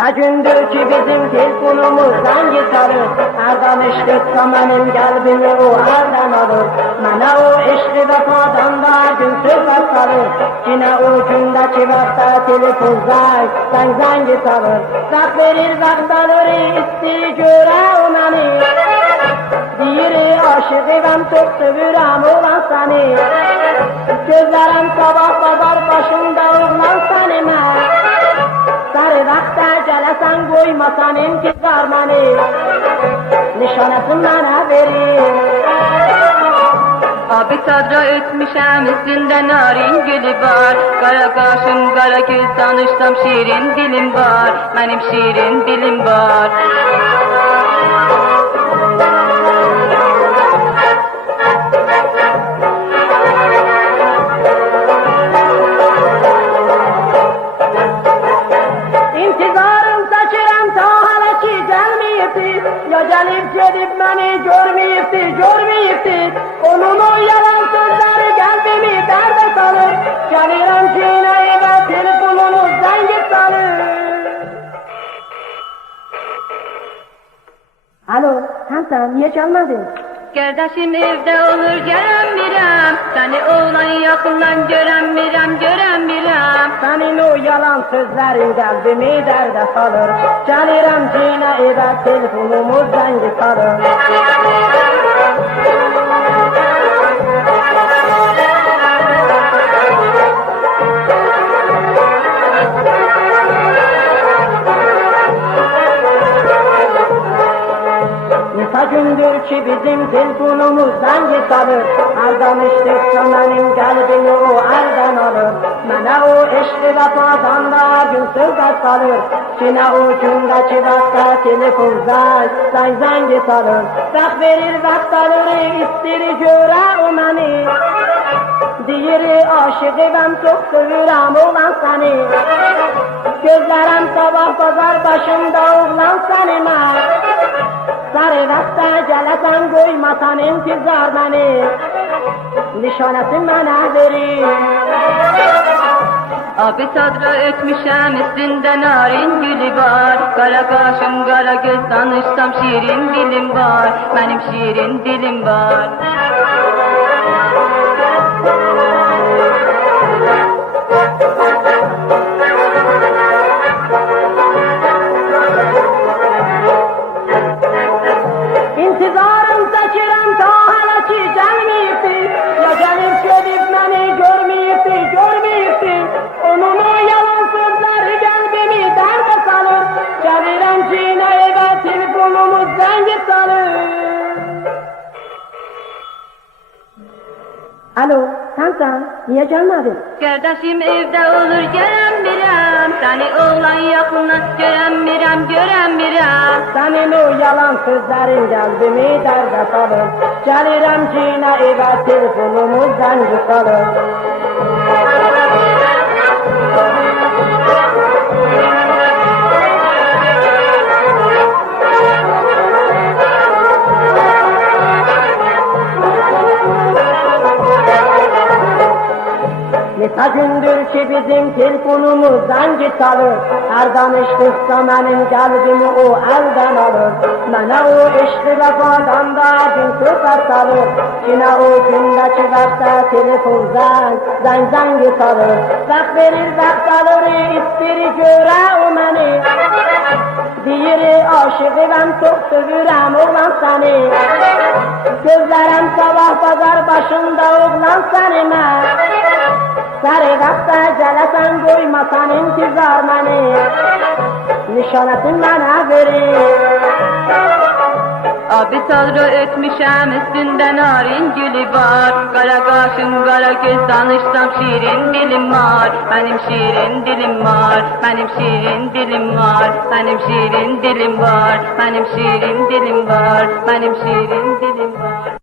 Neçə gündür ki bizim telefonumuz zəngi çalır, hərdən eşq etsəm mənim qəlbimi o hərdən alır. Mənə o eşqi vəfadan da gün söhbət salır, yine o gündəki vaxtda telefon zəngi çalır. Vaxt verir, vaxt alır, istəyir görə o məni, deyir aşığım çox sevirəm olan səni. Gözlərəm sabah bazar başında oğlan səni mən, sarı vaxtda gələsən qoymasan intizar məni, nişanəsini mənə verir. Abi sadra ötmüşəm üstündə narin gülü var, qara qaşım, qara göz danışsam şirin dilim var, mənim şirin dilim var. İntizarım çəkirəm ta hələ ki gəlməyibdi, ya gəlib gedib məni görməyibdi. Onun o yalan sözləri qəlbimi dərdə salır, gəlirəm ki yine evə telefonunuz zəngi salır. Alo, Həmsən, niyə gəlmədin? Kardeşim evde olur görəmirəm, səni oğlan yaxından görəmirəm. Sənin o yalan sözlərin qəlbimi dərdə salır, gəlirəm ki yine evə telefonumuz zəngi salır. Neçə gündür ki bizim telefonumuz zəngi salır, hərdən eşitsə mənim qəlbimi o əldən alır. Mənə o eşqi vəfadan da gün söhbət salır, yine o gündəki vaxtda telefon zəngi salır. Vaxt verir, vaxt alır, istəyir görə o məni, deyir aşığım çox sevirəm olan səni. Gözlərəm sabah bazar başında oğlan səni mən, sarı vaxtda gələsən qoymasan intizar məni, nişanəsini mənə verir. Abi sadra ötmüşəm üstündə narin gülü var, qara qaşım, qara göz danışsam şirin dilim var, mənim şirin dilim var. İntizarım çəkirəm ta hələ ki gəlməyibdi, ya gəlib gedib məni görməyibdi. Onun o yalan sözləri qəlbimi dərdə salır, gəlirəm ki yine evə telefonumuz zəngi salır. Alo, Həmsən, niyə gəlmədin? Kardeşim evde olur görəmirəm, səni oğlan yaxından görəmirəm. Sənin o yalan sözlərin qəlbimi dərdə salır, gəlirəm ki yine evə telefonumuz zəngi salır. Neçə gündür ki bizim telefonumuz zəngi çalır, hərdən eşitsə mənim qəlbimi o əldən alır. Mənə o eşqi vəfadan da gün söhbət salır, yine o gündəki vaxtda telefon zəngi salır. Vaxt verir, vaxt alır, istəyir görə o məni, deyir aşığım çox sevirəm oğlan səni. Gözlərəm sabah bazar başında oğlan səni mən, sarı vaxtda gələsən qoymasan intizar məni, nişanəsini mənə verir. Abi sadra ötmüşəm üstündə narin gülü var, qara qaşım, qara göz danışsam şirin dilim var, mənim şirin dilim var, mənim şirin dilim var, mənim şirin dilim var, mənim şirin dilim var, mənim şirin dilim var.